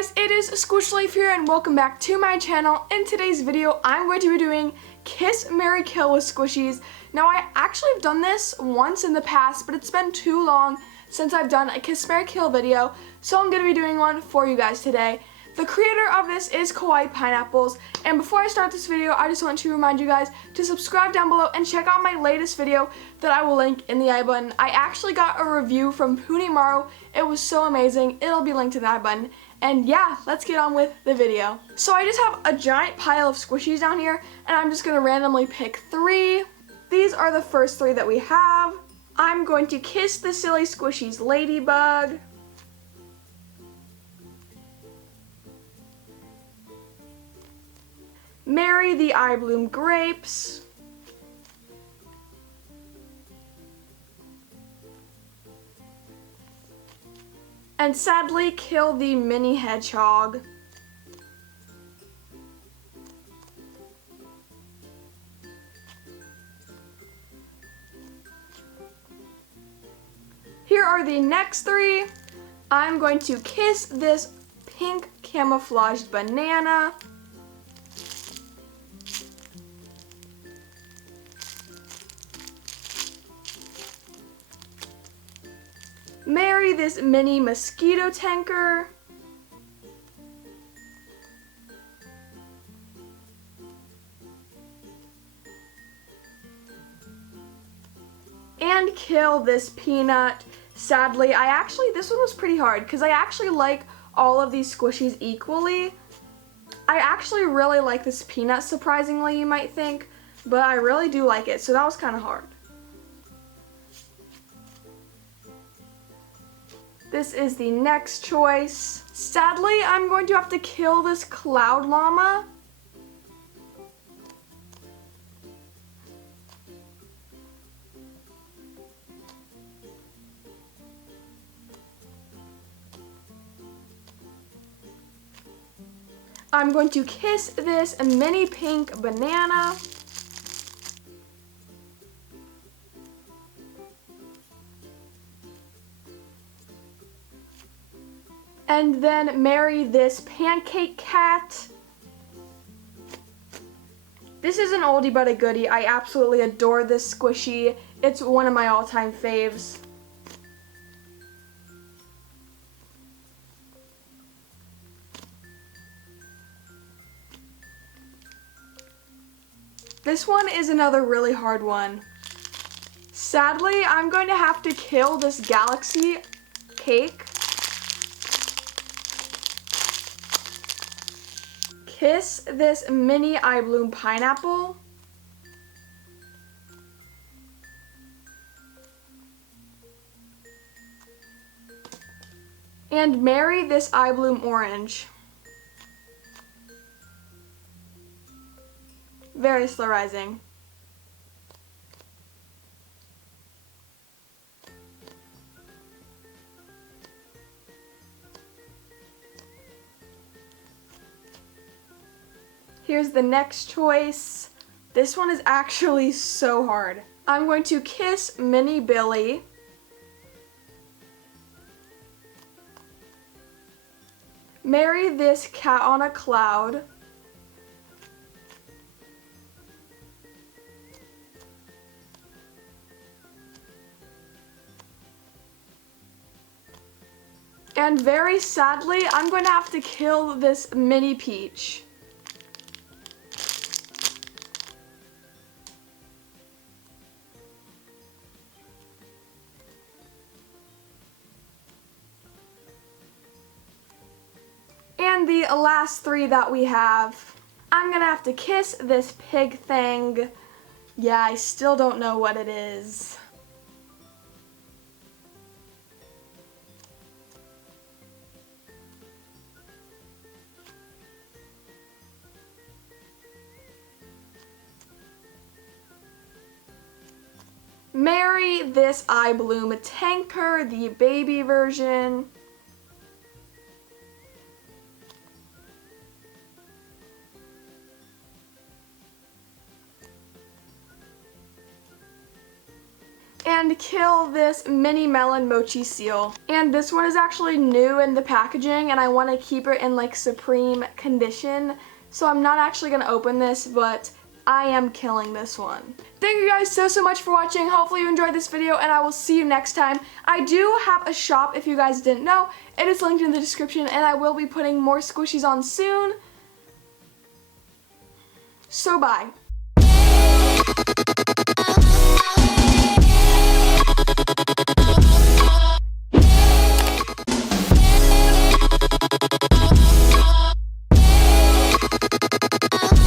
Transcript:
guys, it is Squishleaf here and welcome back to my channel. In today's video, I'm going to be doing Kiss, Marry, Kill with Squishies. Now, I actually have done this once in the past, but it's been too long since I've done a Kiss, Marry, Kill video, so I'm going to be doing one for you guys today. The creator of this is Kawaii Pineapples, and before I start this video, I just want to remind you guys to subscribe down below and check out my latest video that I will link in the I button. I actually got a review from Punimaru. It was so amazing. It'll be linked in the I button. And yeah, let's get on with the video. So I just have a giant pile of Squishies down here, and I'm just going to randomly pick 3. These are the first 3 that we have. I'm going to kiss the silly Squishies ladybug. Marry the eye bloom grapes. And sadly kill the mini hedgehog. Here are the next 3. I'm going to kiss this pink camouflaged banana. Marry this mini mosquito tanker. And kill this peanut. Sadly, this one was pretty hard because I actually like all of these Squishies equally. I actually really like this peanut, surprisingly, you might think, but I really do like it, so that was kind of hard. This is the next choice. Sadly, I'm going to have to kill this cloud llama. I'm going to kiss this mini pink banana. And then marry this pancake cat. This is an oldie but a goodie. I absolutely adore this Squishy. It's one of my all-time faves. This one is another really hard one. Sadly, I'm going to have to kill this galaxy cake. Kiss this mini eye bloom pineapple. And marry this eye bloom orange. Very slow rising. Here's the next choice. This one is actually so hard. I'm going to kiss Mini Billy. Marry this cat on a cloud. And very sadly, I'm going to have to kill this mini peach. And the last 3 that we have, I'm gonna have to kiss this pig thing. Yeah, I still don't know what it is. Marry this eye bloom tanker, the baby version. and kill this mini melon mochi seal. And this one is actually new in the packaging, and I want to keep it in like supreme condition. So I'm not actually going to open this, but I am killing this one. Thank you guys so much for watching. Hopefully you enjoyed this video, and I will see you next time. I do have a shop if you guys didn't know. It is linked in the description, and I will be putting more squishies on soon. So bye.